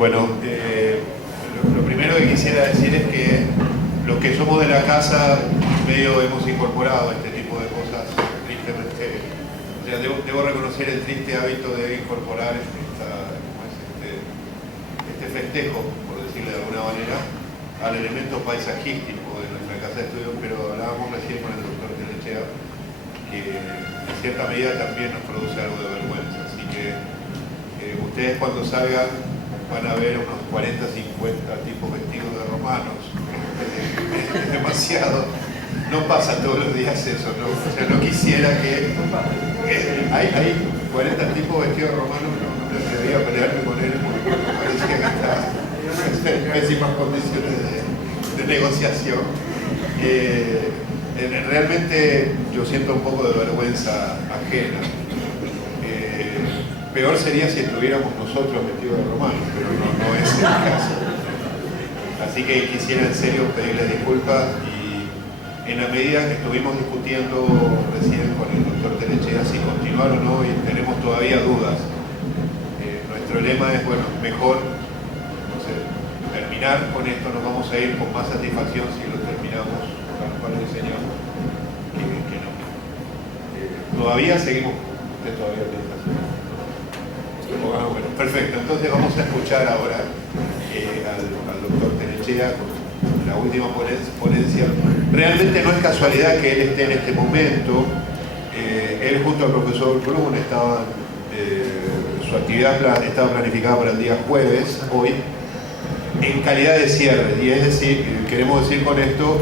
Bueno, lo primero que quisiera decir es que los que somos de la casa medio hemos incorporado este tipo de cosas tristemente. O sea, debo reconocer el triste hábito de incorporar este festejo, por decirlo de alguna manera, al elemento paisajístico de nuestra casa de estudio, pero hablábamos recién con el doctor Telechea que en cierta medida también nos produce algo de vergüenza, así que ustedes cuando salgan van a ver unos 40, 50 tipos vestidos de romanos, es demasiado, no pasa todos los días eso, ¿no? O sea, no quisiera que hay 40 tipos vestidos de romanos, no me atrevería a pelearme con él porque me parecía que está en pésimas condiciones de negociación. Realmente yo siento un poco de vergüenza ajena. Peor sería si estuviéramos nosotros vestidos de romanos, pero no es el caso. Así que quisiera en serio pedirles disculpas y en la medida que estuvimos discutiendo recién con el doctor Telechea si continuar o no y tenemos todavía dudas. Nuestro lema es, bueno, mejor terminar con esto, nos vamos a ir con más satisfacción si lo terminamos tal cual lo diseñamos que no. Todavía seguimos, usted todavía tiene que hacer. Bueno, perfecto, entonces vamos a escuchar ahora al doctor Telechea con la última ponencia. Realmente no es casualidad que él esté en este momento. Él junto al profesor Brun su actividad estaba planificada para el día jueves, hoy, en calidad de cierre, y es decir, queremos decir con esto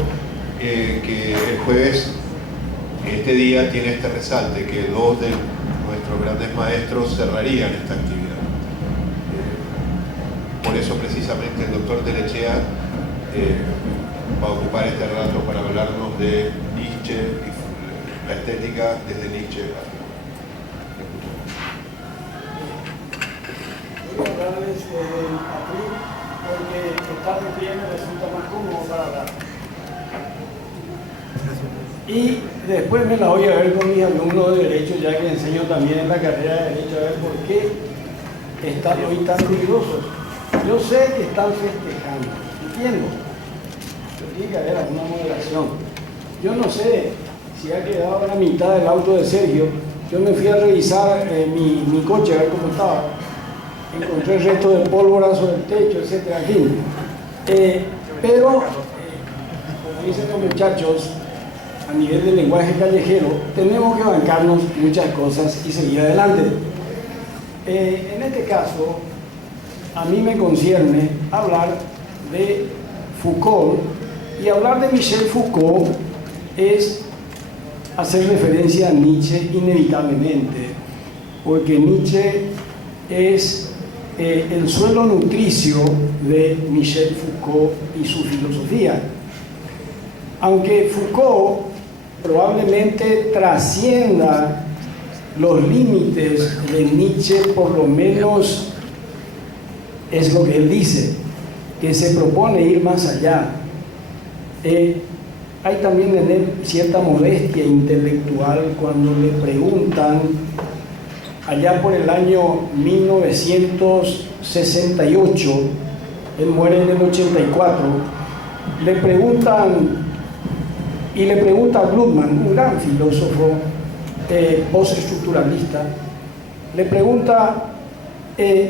que el jueves, este día tiene este resalte, que dos de nuestros grandes maestros cerrarían esta actividad. Por eso precisamente el doctor Telechea va a ocupar este rato para hablarnos de Nietzsche y la estética desde Nietzsche. Voy a hablarles aquí porque estar de pie me resulta más cómodo para hablar. Y después me la voy a ver con mis alumnos de Derecho, ya que enseño también en la carrera de Derecho, a ver por qué están hoy tan ruidosos. Yo sé que están festejando, entiendo, pero tiene que haber alguna moderación. Yo no sé si ha quedado la mitad del auto de Sergio. Yo me fui a revisar mi coche, a ver cómo estaba. Encontré el resto de pólvora sobre el techo, etc. Pero, como dicen los muchachos, a nivel de lenguaje callejero, tenemos que bancarnos muchas cosas y seguir adelante. En este caso, a mí me concierne hablar de Foucault, y hablar de Michel Foucault es hacer referencia a Nietzsche inevitablemente, porque Nietzsche es el suelo nutricio de Michel Foucault y su filosofía. Aunque Foucault probablemente trascienda los límites de Nietzsche, por lo menos es lo que él dice, que se propone ir más allá. Hay también en él cierta modestia intelectual cuando le preguntan, allá por el año 1968, él muere en el 84, le preguntan, y le pregunta a Blumman, un gran filósofo postestructuralista, le pregunta,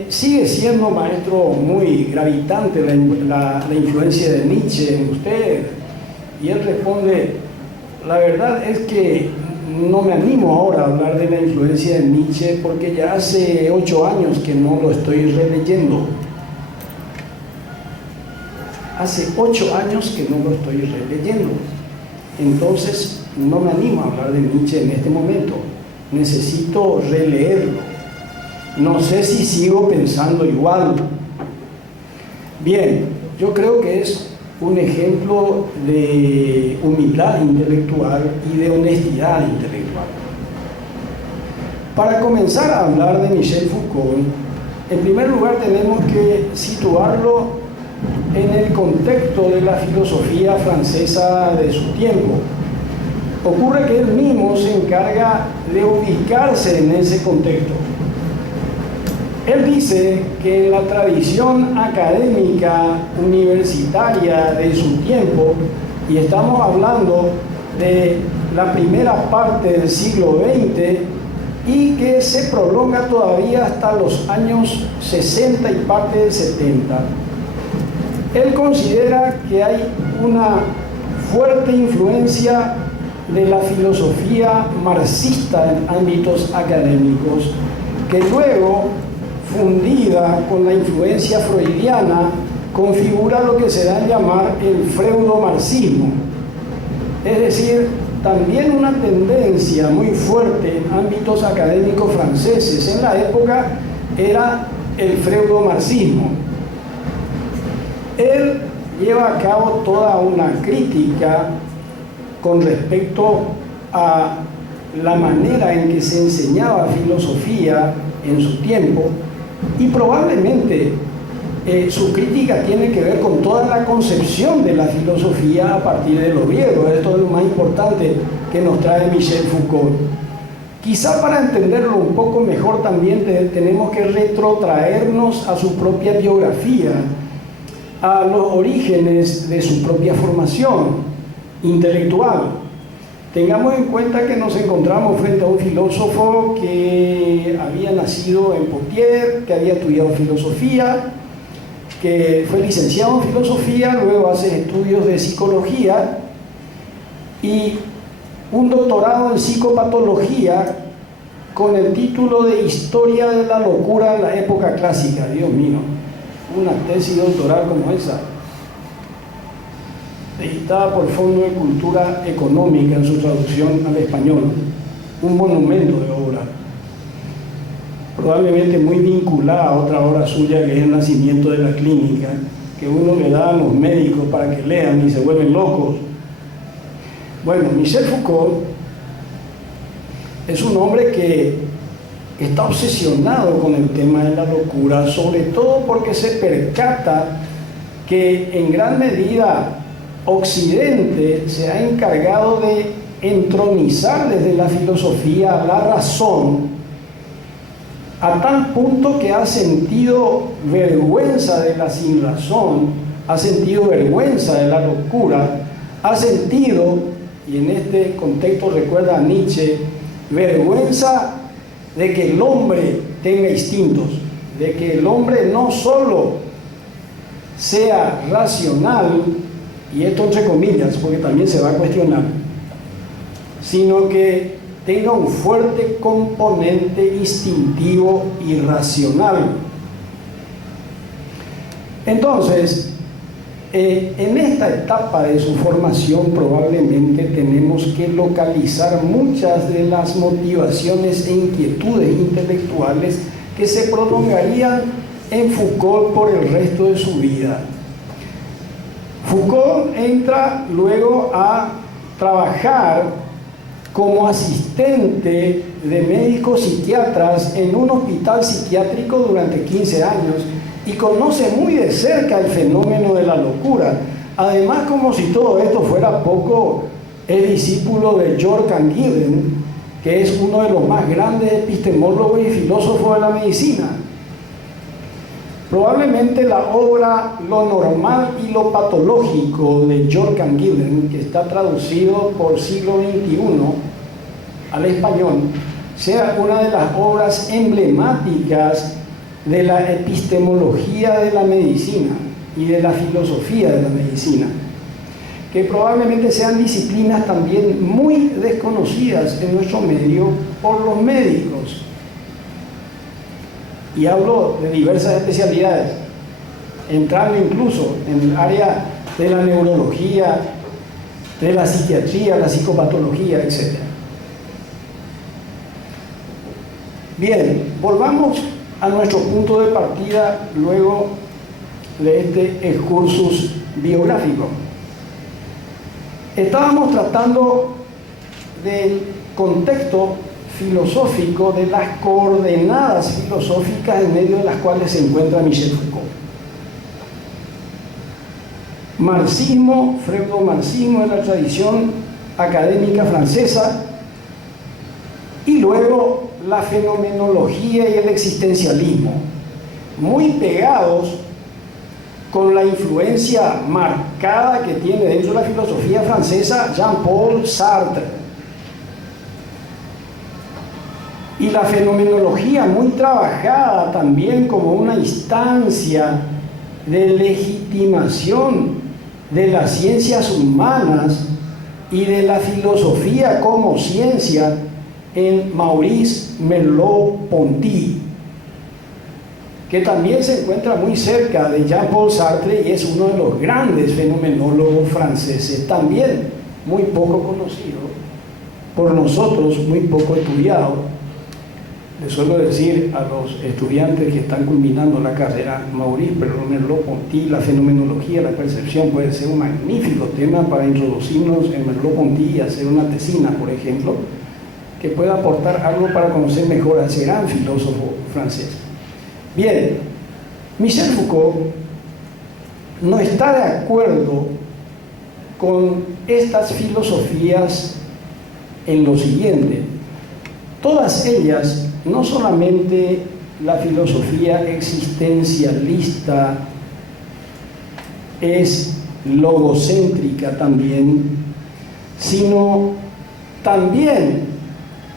¿sigue siendo, maestro, muy gravitante la influencia de Nietzsche en usted? Y él responde, la verdad es que no me animo ahora a hablar de la influencia de Nietzsche porque ya hace 8 años que no lo estoy releyendo. Hace 8 años que no lo estoy releyendo. Entonces no me animo a hablar de Nietzsche en este momento. Necesito releerlo. No sé si sigo pensando igual. Bien, yo creo que es un ejemplo de humildad intelectual y de honestidad intelectual. Para comenzar a hablar de Michel Foucault, en primer lugar tenemos que situarlo en el contexto de la filosofía francesa de su tiempo. Ocurre que él mismo se encarga de ubicarse en ese contexto. Él dice que en la tradición académica universitaria de su tiempo, y estamos hablando de la primera parte del siglo XX, y que se prolonga todavía hasta los años 60 y parte de 70. Él considera que hay una fuerte influencia de la filosofía marxista en ámbitos académicos, que luego, fundida con la influencia freudiana, configura lo que se da a llamar el freudomarxismo. Es decir, también una tendencia muy fuerte en ámbitos académicos franceses en la época era el freudomarxismo. Él lleva a cabo toda una crítica con respecto a la manera en que se enseñaba filosofía en su tiempo, y probablemente su crítica tiene que ver con toda la concepción de la filosofía a partir de los griegos. Esto es lo más importante que nos trae Michel Foucault. Quizá para entenderlo un poco mejor también tenemos que retrotraernos a su propia biografía, a los orígenes de su propia formación intelectual. Tengamos en cuenta que nos encontramos frente a un filósofo que había nacido en Poitiers, que había estudiado filosofía, que fue licenciado en filosofía, luego hace estudios de psicología y un doctorado en psicopatología con el título de Historia de la locura en la época clásica. Dios mío, una tesis doctoral como esa, editada por Fondo de Cultura Económica en su traducción al español, un monumento de obra, probablemente muy vinculada a otra obra suya, que es El nacimiento de la clínica, que uno le da a los médicos para que lean y se vuelven locos. Bueno, Michel Foucault es un hombre que está obsesionado con el tema de la locura, sobre todo porque se percata que en gran medida Occidente se ha encargado de entronizar desde la filosofía la razón, a tal punto que ha sentido vergüenza de la sinrazón, ha sentido vergüenza de la locura, ha sentido, y en este contexto recuerda a Nietzsche, vergüenza de que el hombre tenga instintos, de que el hombre no solo sea racional, y esto entre comillas, porque también se va a cuestionar, sino que tenga un fuerte componente instintivo y racional. Entonces, en esta etapa de su formación probablemente tenemos que localizar muchas de las motivaciones e inquietudes intelectuales que se prolongarían en Foucault por el resto de su vida. Foucault entra luego a trabajar como asistente de médicos psiquiatras en un hospital psiquiátrico durante 15 años y conoce muy de cerca el fenómeno de la locura. Además, como si todo esto fuera poco, es discípulo de Georg Canguilhem, que es uno de los más grandes epistemólogos y filósofos de la medicina. Probablemente la obra Lo normal y lo patológico de Georg Canguilhem, que está traducido por Siglo XXI al español, sea una de las obras emblemáticas de la epistemología de la medicina y de la filosofía de la medicina, que probablemente sean disciplinas también muy desconocidas en nuestro medio por los médicos. Y hablo de diversas especialidades, entrando incluso en el área de la neurología, de la psiquiatría, la psicopatología, etc. Bien, volvamos a nuestro punto de partida luego de este excursus biográfico. Estábamos tratando del contexto filosófico, de las coordenadas filosóficas en medio de las cuales se encuentra Michel Foucault. Marxismo, freudomarxismo en la tradición académica francesa, y luego la fenomenología y el existencialismo. muy pegados con la influencia marcada que tiene dentro de la filosofía francesa Jean-Paul Sartre. Y la fenomenología muy trabajada también como una instancia de legitimación de las ciencias humanas y de la filosofía como ciencia en Maurice Merleau-Ponty, que también se encuentra muy cerca de Jean-Paul Sartre y es uno de los grandes fenomenólogos franceses, también muy poco conocido por nosotros, muy poco estudiado. Les suelo decir a los estudiantes que están culminando la carrera, Maurice Merleau-Ponty, la fenomenología, la percepción puede ser un magnífico tema para introducirnos en Merleau-Ponty y hacer una tesina, por ejemplo, que pueda aportar algo para conocer mejor a ese gran filósofo francés. Bien, Michel Foucault no está de acuerdo con estas filosofías en lo siguiente. Todas ellas, no solamente la filosofía existencialista es logocéntrica también, sino también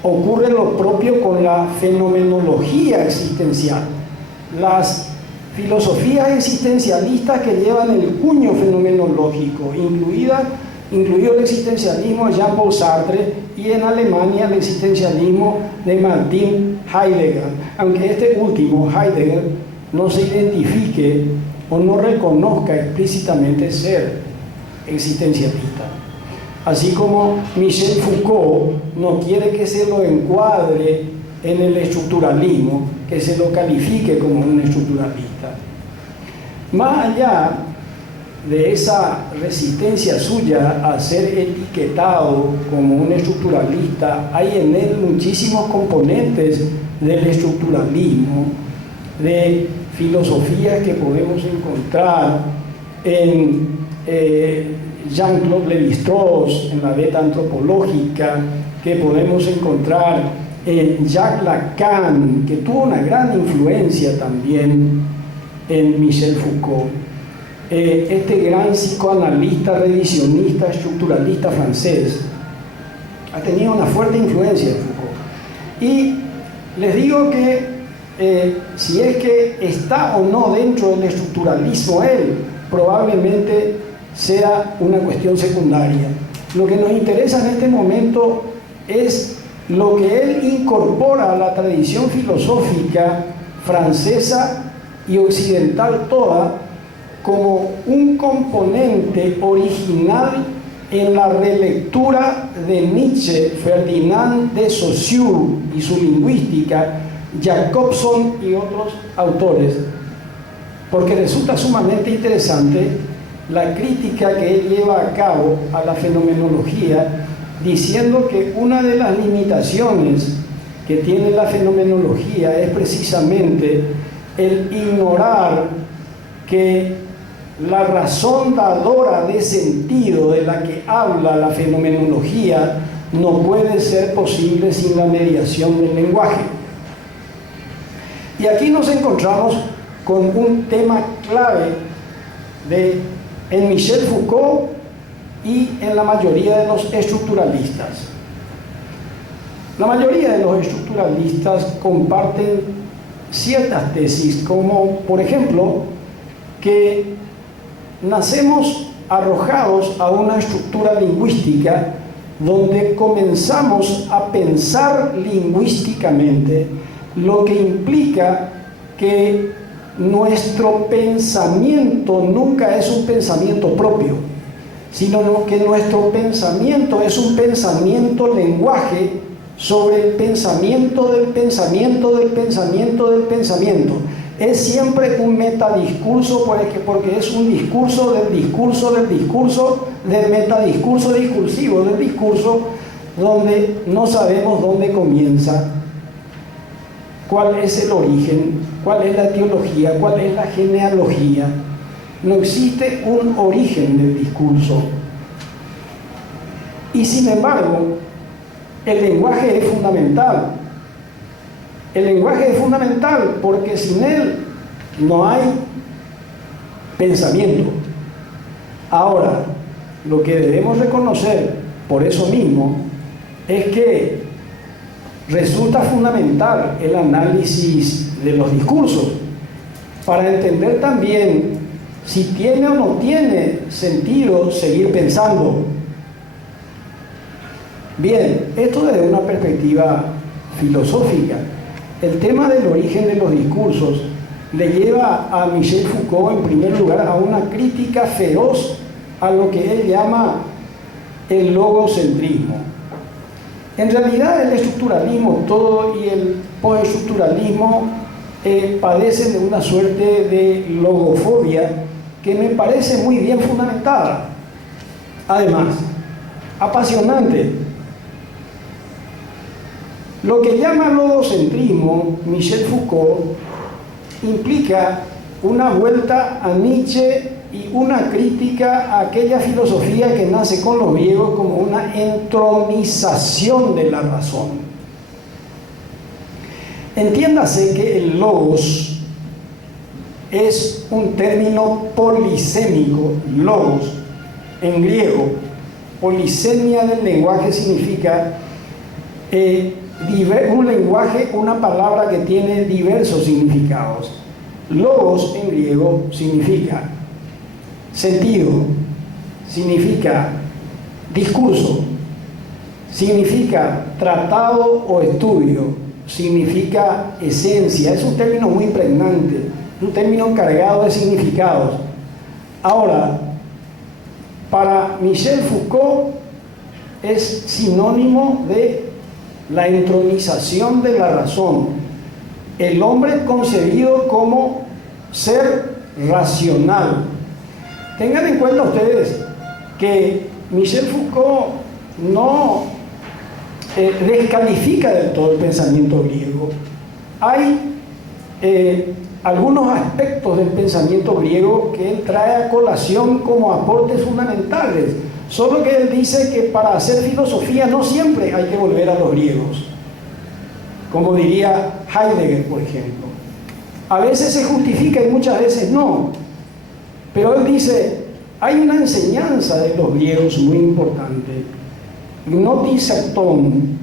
ocurre lo propio con la fenomenología existencial. Las filosofías existencialistas que llevan el cuño fenomenológico, incluido el existencialismo de Jean-Paul Sartre y en Alemania el existencialismo de Martin Heidegger, aunque este último, Heidegger, no se identifique o no reconozca explícitamente ser existencialista. Así como Michel Foucault no quiere que se lo encuadre en el estructuralismo, que se lo califique como un estructuralista. Más allá de esa resistencia suya a ser etiquetado como un estructuralista, hay en él muchísimos componentes del estructuralismo, de filosofías que podemos encontrar en Jean-Claude Lévi-Strauss, en la beta antropológica, que podemos encontrar en Jacques Lacan, que tuvo una gran influencia también en Michel Foucault. Este gran psicoanalista, revisionista, estructuralista francés ha tenido una fuerte influencia en Foucault. Y les digo que si es que está o no dentro del estructuralismo él, probablemente sea una cuestión secundaria. Lo que nos interesa en este momento es lo que él incorpora a la tradición filosófica francesa y occidental toda como un componente original en la relectura de Nietzsche, Ferdinand de Saussure y su lingüística, Jacobson y otros autores, porque resulta sumamente interesante la crítica que él lleva a cabo a la fenomenología, diciendo que una de las limitaciones que tiene la fenomenología es precisamente el ignorar que la razón dadora de sentido de la que habla la fenomenología no puede ser posible sin la mediación del lenguaje. Y aquí nos encontramos con un tema clave en Michel Foucault y en la mayoría de los estructuralistas. La mayoría de los estructuralistas comparten ciertas tesis, como por ejemplo que nacemos arrojados a una estructura lingüística donde comenzamos a pensar lingüísticamente, lo que implica que nuestro pensamiento nunca es un pensamiento propio, sino que nuestro pensamiento es un pensamiento lenguaje sobre el pensamiento del pensamiento del pensamiento del pensamiento. Es siempre un metadiscurso porque es un discurso del discurso del discurso del metadiscurso discursivo del discurso, donde no sabemos dónde comienza, cuál es el origen, cuál es la etiología, cuál es la genealogía. No existe un origen del discurso. Y sin embargo, el lenguaje es fundamental. El lenguaje es fundamental porque sin él no hay pensamiento. Ahora, lo que debemos reconocer por eso mismo es que resulta fundamental el análisis de los discursos para entender también si tiene o no tiene sentido seguir pensando. Bien, esto desde una perspectiva filosófica. El tema del origen de los discursos le lleva a Michel Foucault, en primer lugar, a una crítica feroz a lo que él llama el logocentrismo. En realidad, el estructuralismo todo y el postestructuralismo padecen de una suerte de logofobia que me parece muy bien fundamentada. Además, apasionante. Lo que llama logocentrismo Michel Foucault implica una vuelta a Nietzsche y una crítica a aquella filosofía que nace con los griegos como una entronización de la razón. Entiéndase que el logos es un término polisémico, logos, en griego. Polisemia del lenguaje significa un lenguaje, una palabra que tiene diversos significados. Logos en griego significa sentido, significa discurso, significa tratado o estudio, significa esencia. Es un término muy impregnante, un término cargado de significados. Ahora, para Michel Foucault es sinónimo de la entronización de la razón, el hombre concebido como ser racional. Tengan en cuenta ustedes que Michel Foucault no descalifica del todo el pensamiento griego. Hay algunos aspectos del pensamiento griego que él trae a colación como aportes fundamentales. Solo que él dice que para hacer filosofía no siempre hay que volver a los griegos, como diría Heidegger, por ejemplo. A veces se justifica y muchas veces no. Pero él dice, hay una enseñanza de los griegos muy importante. Gnotis acton,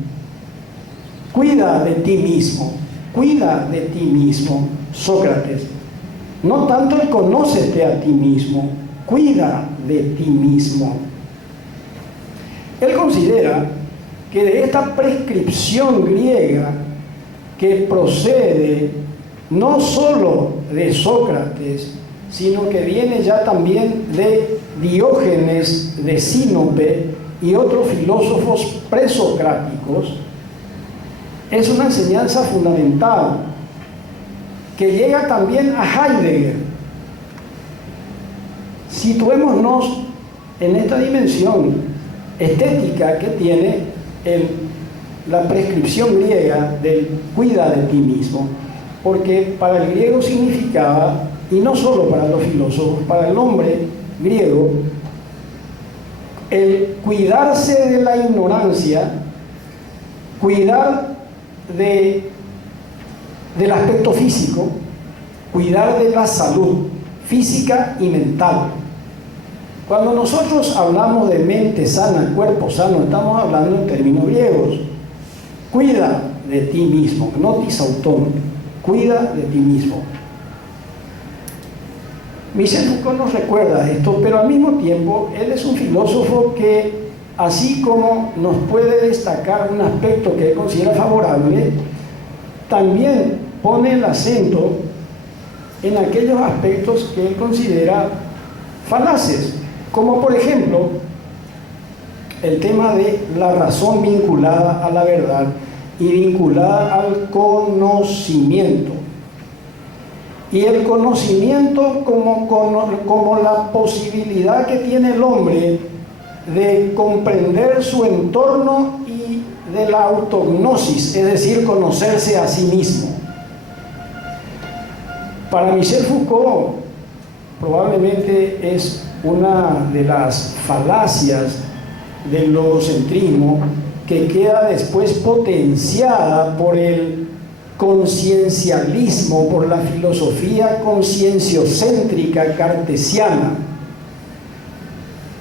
cuida de ti mismo, Sócrates. No tanto el conócete a ti mismo, cuida de ti mismo. Él considera que de esta prescripción griega que procede no solo de Sócrates, sino que viene ya también de Diógenes de Sinope y otros filósofos presocráticos, es una enseñanza fundamental que llega también a Heidegger. Situémonos en esta dimensión estética que tiene la prescripción griega del cuida de ti mismo, porque para el griego significaba, y no solo para los filósofos, para el hombre griego, el cuidarse de la ignorancia, cuidar del aspecto físico, cuidar de la salud física y mental. Cuando nosotros hablamos de mente sana, cuerpo sano, estamos hablando en términos griegos. Cuida de ti mismo, gnotis auton, cuida de ti mismo. Michel Foucault nos recuerda esto, pero al mismo tiempo él es un filósofo que, así como nos puede destacar un aspecto que él considera favorable, también pone el acento en aquellos aspectos que él considera falaces, como por ejemplo el tema de la razón vinculada a la verdad y vinculada al conocimiento. Y el conocimiento como la posibilidad que tiene el hombre de comprender su entorno y de la autognosis, es decir, conocerse a sí mismo. Para Michel Foucault, probablemente es una de las falacias del logocentrismo que queda después potenciada por el conciencialismo por la filosofía concienciocéntrica cartesiana,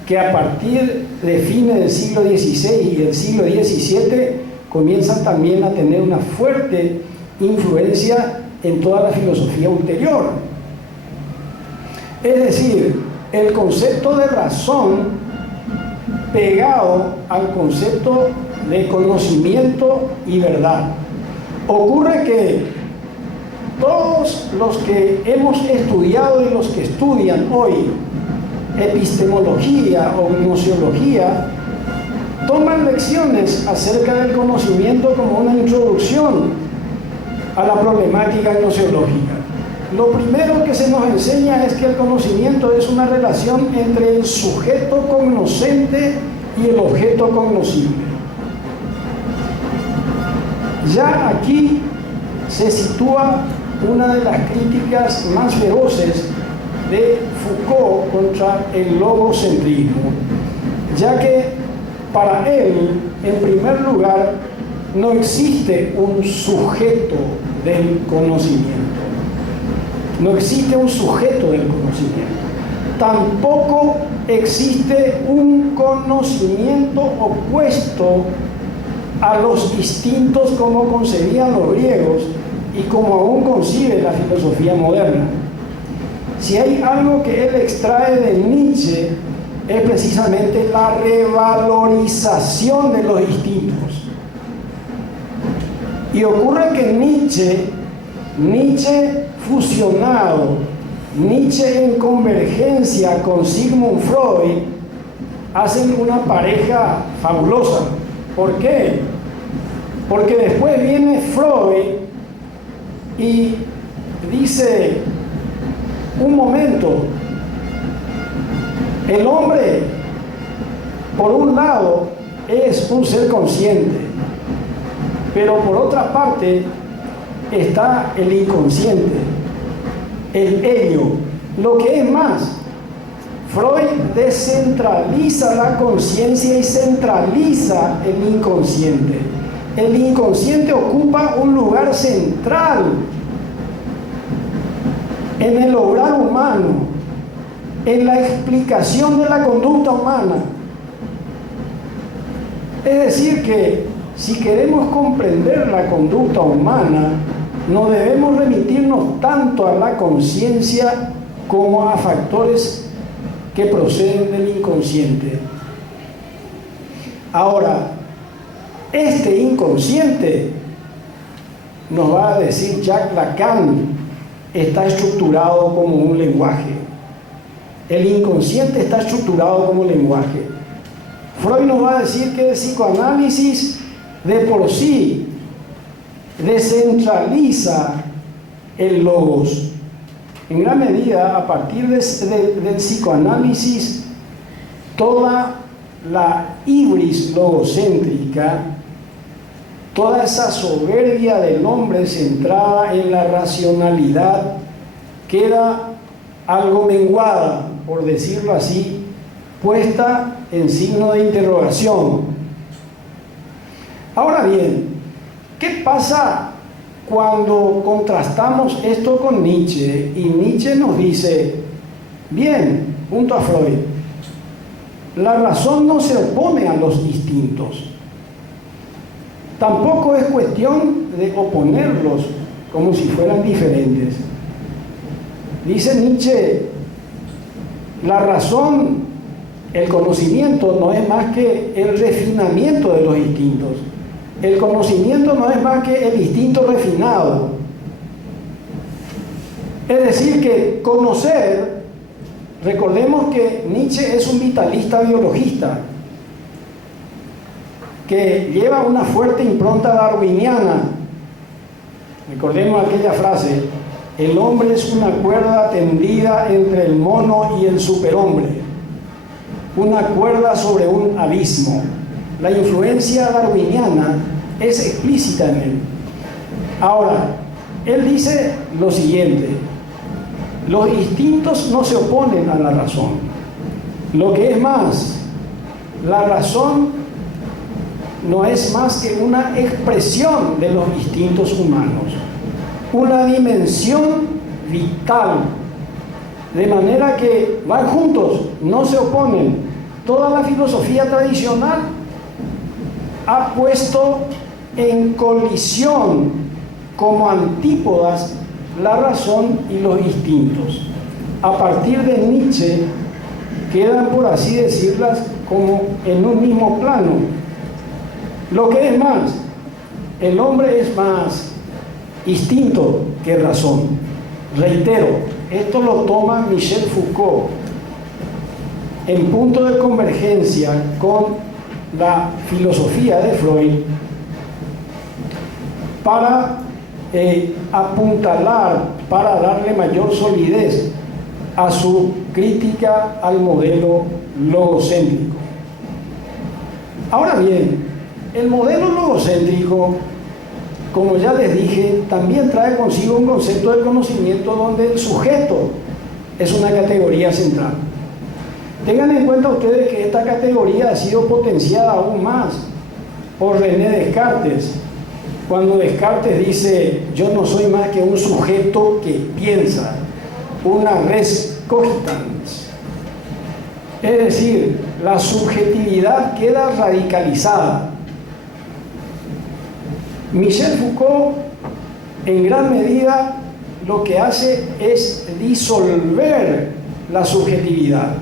que a partir de fines del siglo XVI y del siglo XVII comienzan también a tener una fuerte influencia en toda la filosofía ulterior. Es decir, el concepto de razón pegado al concepto de conocimiento y verdad. Ocurre que todos los que hemos estudiado y los que estudian hoy epistemología o gnoseología toman lecciones acerca del conocimiento como una introducción a la problemática gnoseológica. Lo primero que se nos enseña es que el conocimiento es una relación entre el sujeto cognoscente y el objeto cognoscible. Ya aquí se sitúa una de las críticas más feroces de Foucault contra el logocentrismo, ya que para él, en primer lugar, no existe un sujeto del conocimiento. No existe un sujeto del conocimiento. Tampoco existe un conocimiento opuesto a los distintos como concebían los griegos y como aún concibe la filosofía moderna. Si hay algo que él extrae de Nietzsche, es precisamente la revalorización de los distintos. Y ocurre que Nietzsche fusionado, Nietzsche en convergencia con Sigmund Freud, hacen una pareja fabulosa. ¿Por qué? Porque después viene Freud y dice: un momento, el hombre, por un lado, es un ser consciente, pero por otra parte está el inconsciente, el ello. Lo que es más, Freud descentraliza la conciencia y centraliza el inconsciente. El inconsciente ocupa un lugar central en el obrar humano, en la explicación de la conducta humana. Es decir que si queremos comprender la conducta humana, no debemos remitirnos tanto a la conciencia como a factores que proceden del inconsciente. Ahora, este inconsciente, nos va a decir Jacques Lacan, está estructurado como un lenguaje. El inconsciente está estructurado como lenguaje. Freud nos va a decir que el psicoanálisis de por sí descentraliza el logos. En gran medida, a partir del psicoanálisis, toda la ibris logocéntrica, toda esa soberbia del hombre centrada en la racionalidad, queda algo menguada, por decirlo así, puesta en signo de interrogación. Ahora bien, ¿qué pasa cuando contrastamos esto con Nietzsche? Y Nietzsche nos dice, bien, junto a Freud, la razón no se opone a los distintos. Tampoco es cuestión de oponerlos como si fueran diferentes. Dice Nietzsche, la razón, el conocimiento no es más que el refinamiento de los distintos. El conocimiento no es más que el instinto refinado. Es decir, que conocer, recordemos que Nietzsche es un vitalista biologista que lleva una fuerte impronta darwiniana. Recordemos aquella frase: el hombre es una cuerda tendida entre el mono y el superhombre, una cuerda sobre un abismo. La influencia darwiniana es explícita en él. Ahora, él dice lo siguiente: los instintos no se oponen a la razón. Lo que es más, la razón no es más que una expresión de los instintos humanos. una dimensión vital, de manera que van juntos, no se oponen. Toda la filosofía tradicional ha puesto en colisión como antípodas la razón y los instintos. A partir de Nietzsche quedan, por así decirlas, como en un mismo plano. Lo que es más, el hombre es más instinto que razón. Reitero, esto lo toma Michel Foucault en punto de convergencia con la filosofía de Freud para apuntalar, para darle mayor solidez a su crítica al modelo logocéntrico. Ahora bien, el modelo logocéntrico, como ya les dije, también trae consigo un concepto del conocimiento donde el sujeto es una categoría central. Tengan en cuenta ustedes que esta categoría ha sido potenciada aún más por René Descartes, cuando Descartes dice: yo no soy más que un sujeto que piensa, una res cogitans. Es decir, la subjetividad queda radicalizada. Michel Foucault, en gran medida, lo que hace es disolver la subjetividad.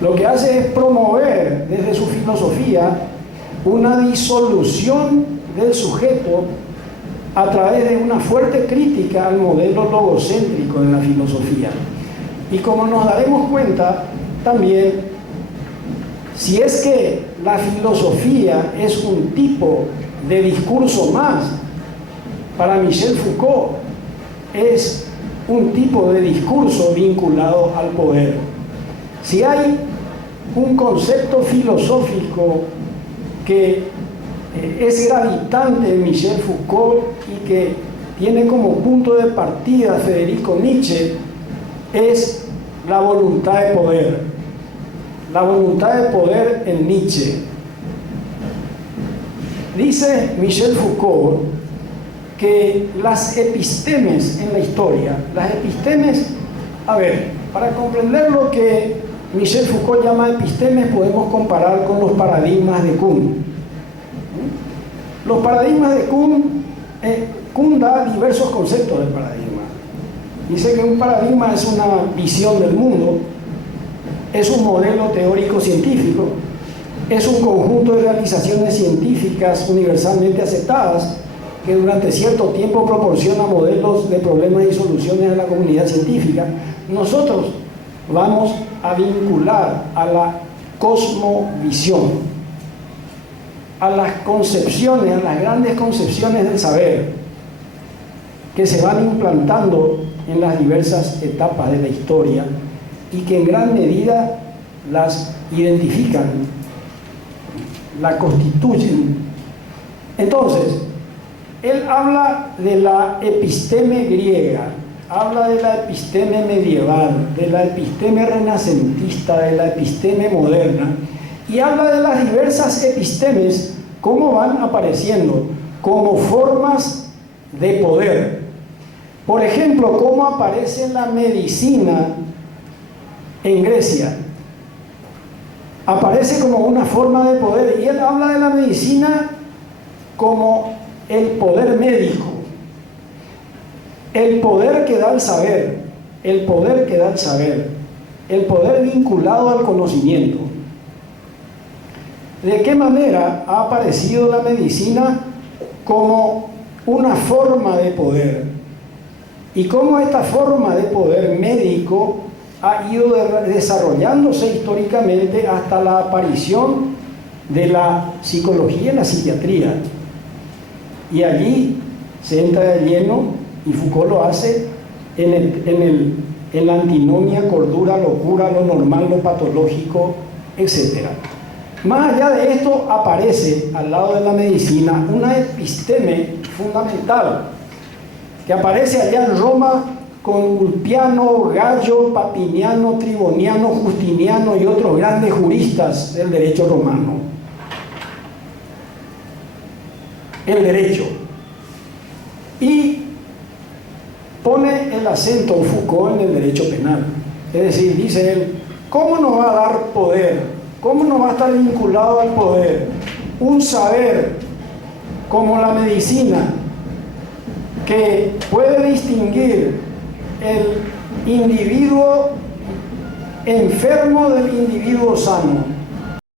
Lo que hace es promover desde su filosofía una disolución del sujeto a través de una fuerte crítica al modelo logocéntrico de la filosofía. Y como nos daremos cuenta también, si es que la filosofía es un tipo de discurso más, para Michel Foucault es un tipo de discurso vinculado al poder. Si hay un concepto filosófico que es gravitante en Michel Foucault y que tiene como punto de partida Federico Nietzsche, es la voluntad de poder. La voluntad de poder en Nietzsche. Dice Michel Foucault que las epistemes en la historia, las epistemes, a ver, para comprender lo que Michel Foucault llama epistemes, podemos comparar con los paradigmas de Kuhn. Los paradigmas de Kuhn, Kuhn da diversos conceptos del paradigma. Dice que un paradigma es una visión del mundo, es un modelo teórico científico, es un conjunto de realizaciones científicas universalmente aceptadas que durante cierto tiempo proporciona modelos de problemas y soluciones a la comunidad científica. Nosotros vamos a vincular a la cosmovisión, a las concepciones, a las grandes concepciones del saber que se van implantando en las diversas etapas de la historia y que en gran medida las identifican, la constituyen. Entonces, él habla de la episteme griega, habla de la episteme medieval, de la episteme renacentista, de la episteme moderna, y habla de las diversas epistemes, cómo van apareciendo como formas de poder. Por ejemplo, cómo aparece la medicina en Grecia. Aparece como una forma de poder, y él habla de la medicina como el poder médico, el poder que da el saber, el poder que da el saber, el poder vinculado al conocimiento. ¿De qué manera ha aparecido la medicina como una forma de poder? Y cómo esta forma de poder médico ha ido desarrollándose históricamente hasta la aparición de la psicología y la psiquiatría. Y allí se entra de lleno, y Foucault lo hace, en la antinomia, cordura, locura, lo normal, lo patológico, etc. Más allá de esto, aparece al lado de la medicina una episteme fundamental que aparece allá en Roma con Ulpiano, Gallo, Papiniano, Triboniano, Justiniano y otros grandes juristas del derecho romano. El derecho. Y pone el acento Foucault en el derecho penal. Es decir, dice él, ¿cómo nos va a dar poder? ¿Cómo nos va a estar vinculado al poder un saber como la medicina que puede distinguir el individuo enfermo del individuo sano?